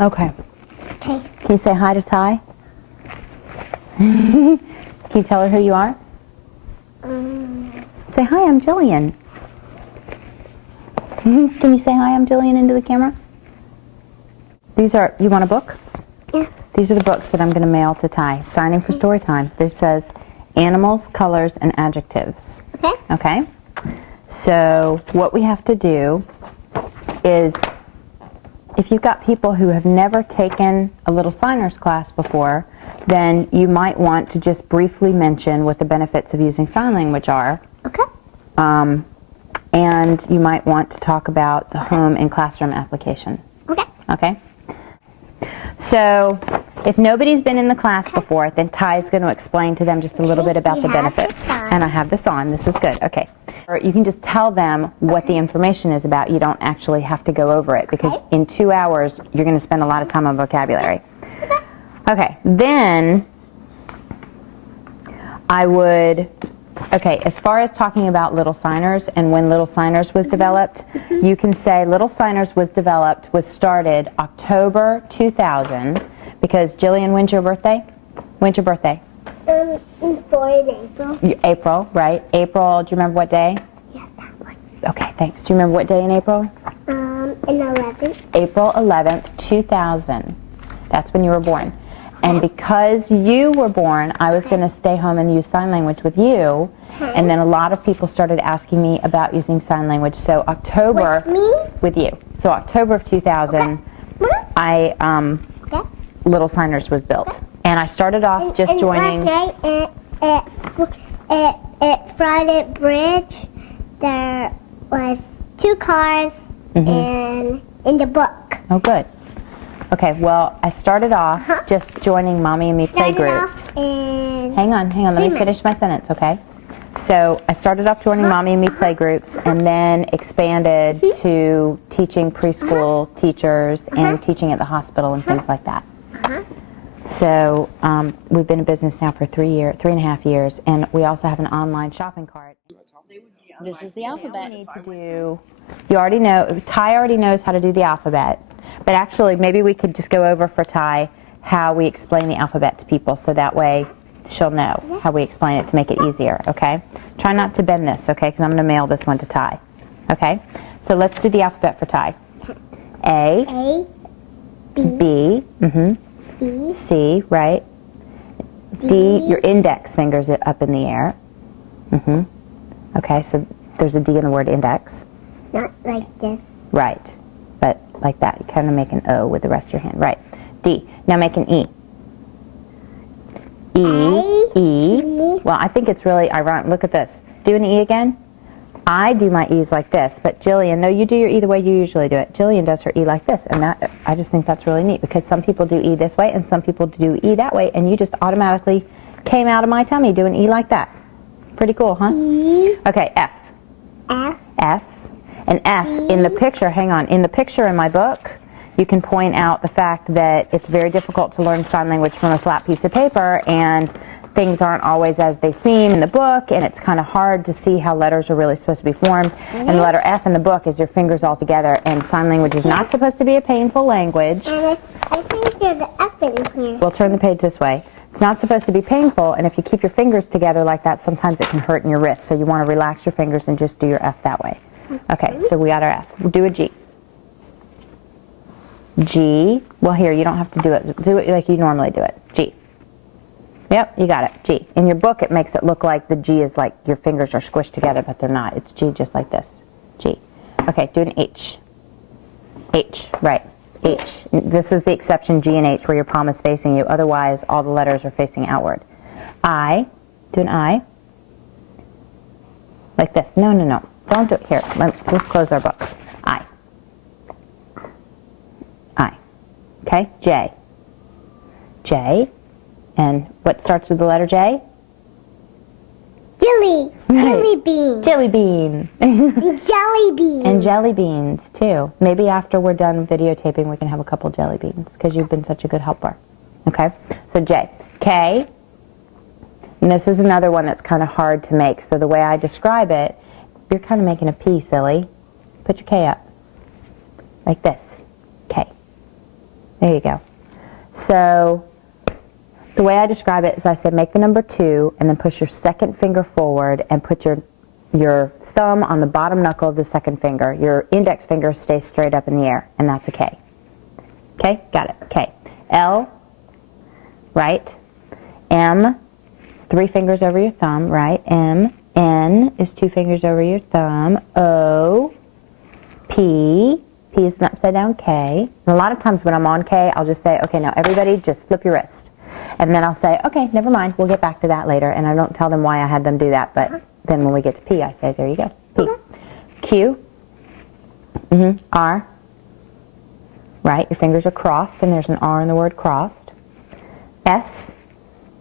Okay. Okay. Can you say hi to Ty? Can you tell her who you are? Say, hi, I'm Jillian. Can you say, hi, I'm Jillian into the camera? These are, you want a book? Yeah. These are the books that I'm going to mail to Ty. Signing for story time. This says animals, colors, and adjectives. Okay. Okay? So what we have to do is, if you've got people who have never taken a little signers class before, then you might want to just briefly mention what the benefits of using sign language are. Okay. And you might want to talk about the home and classroom application. Okay. Okay? So, if nobody's been in the class before, then Ty's going to explain to them just a little bit about the benefits. And I have this on. This is good. Okay. Or you can just tell them what the information is about. You don't actually have to go over it, because in 2 hours, you're going to spend a lot of time on vocabulary. Okay. Then, I would... Okay, as far as talking about Little Signers and when Little Signers was developed, you can say Little Signers was started October 2000, because Jillian, when's your birthday? When's your birthday? In April. April, right? April, do you remember what day? Yeah, that one. Okay, thanks. Do you remember what day in April? In 11th. April 11th, 2000. That's when you were born. And because you were born, I was going to stay home and use sign language with you. And then a lot of people started asking me about using sign language. So October... With me? With you. So October of 2000, Little Signers was built. And I started off just joining... Last night at Friday Bridge, there was 2 cars and in the book. Oh, good. Okay, well, I started off just joining Mommy and Me play groups. Hang on, let me finish my sentence, okay? So I started off joining Mommy and Me play groups, and then expanded to teaching preschool teachers and teaching at the hospital and things like that. So we've been in business now for 3.5 years, and we also have an online shopping cart. This is the alphabet. You need to do, you already know, Ty already knows how to do the alphabet. But actually, maybe we could just go over for Ty how we explain the alphabet to people, so that way she'll know how we explain it to make it easier, okay? Try not to bend this, okay, because I'm going to mail this one to Ty, okay? So let's do the alphabet for Ty. A, B, B, C, right? D, your index finger's up in the air. Okay, so there's a D in the word index. not like this. Right, but like that. You kind of make an O with the rest of your hand. Right. D. Now make an E. E. Well, I think it's really ironic. Look at this. Do an E again. I do my E's like this, but Jillian, no, you do your E the way you usually do it. Jillian does her E like this, and that, I just think that's really neat, because some people do E this way and some people do E that way, and you just automatically came out of my tummy doing E like that. Pretty cool, huh? E. Okay, F. F. And F in the picture, hang on, in the picture in my book, you can point out the fact that it's very difficult to learn sign language from a flat piece of paper, and things aren't always as they seem in the book, and it's kind of hard to see how letters are really supposed to be formed. And the letter F in the book is your fingers all together, and sign language is not supposed to be a painful language. And I think there's an F in here. We'll turn the page this way. It's not supposed to be painful, and if you keep your fingers together like that, sometimes it can hurt in your wrist, so you want to relax your fingers and just do your F that way. Okay, so we got our F. We'll do a G. G. Well, here, you don't have to do it. Do it like you normally do it. G. Yep, you got it. G. In your book, it makes it look like the G is like your fingers are squished together, but they're not. It's G just like this. G. Okay, do an H. H, right. H. This is the exception, G and H, where your palm is facing you. Otherwise, all the letters are facing outward. I. Do an I. Like this. No, no, no. Don't do it here. Let's just close our books. I. I. Okay? J. J. And what starts with the letter J? Jelly. Right. Jelly bean. Jelly bean. Jelly bean. And jelly beans, too. Maybe after we're done videotaping, we can have a couple jelly beans, because you've been such a good helper. Okay? So J. K. And this is another one that's kind of hard to make. So the way I describe it, you're kind of making a P, silly. Put your K up. Like this. K. There you go. So the way I describe it is I said make the number 2 and then push your second finger forward and put your thumb on the bottom knuckle of the second finger. Your index finger stays straight up in the air, and that's a K. Okay, got it. K. L, right. M is 3 fingers over your thumb, right. M. N is 2 fingers over your thumb. O. P. P is an upside down K. And a lot of times when I'm on K, I'll just say, okay, now everybody just flip your wrist. And then I'll say, okay, never mind, we'll get back to that later. And I don't tell them why I had them do that, but then when we get to P, I say, there you go, P. Q. R. Right, your fingers are crossed, and there's an R in the word crossed. S.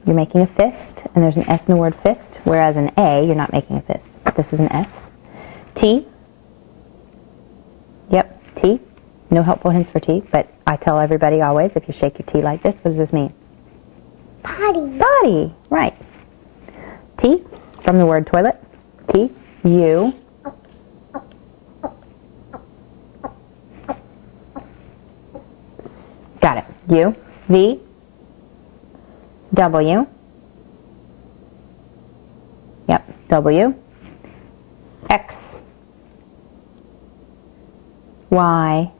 You're making a fist, and there's an S in the word fist, whereas an A, you're not making a fist. This is an S. T. Yep, T. No helpful hints for T, but I tell everybody always, if you shake your T like this, what does this mean? Potty. Body, right. T, from the word toilet. T. U. Got it. U. V. W. Yep, W. X. Y.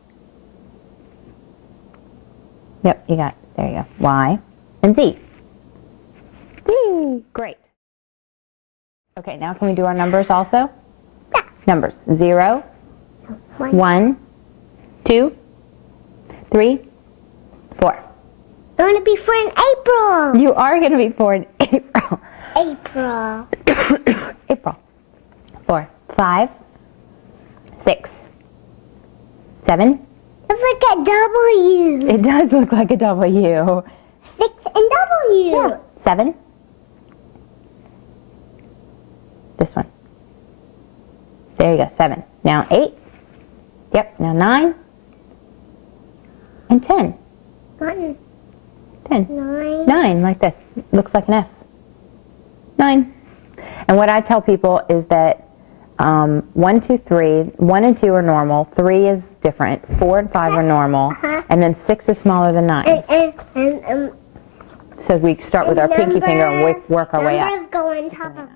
Yep, you got it. There you go. Y. And Z. Z. Great. Okay, now can we do our numbers also? Yeah. Numbers. 0, 1, 2, 3, 4. I'm going to be for in April. You are going to be born in April. April. April. 4, 5, 6, 7. It's like a W. It does look like a W. 6 and W. Yeah. 7. This one. There you go, 7. Now 8. Yep, now 9. And 10. 1, 10. 9. 9, like this. Looks like an F. 9. And what I tell people is that 1, 2, 3, 1 and 2 are normal, 3 is different, 4 and 5 are normal, and then 6 is smaller than 9. So we start with our pinky finger and work our way up. Numbers go on top of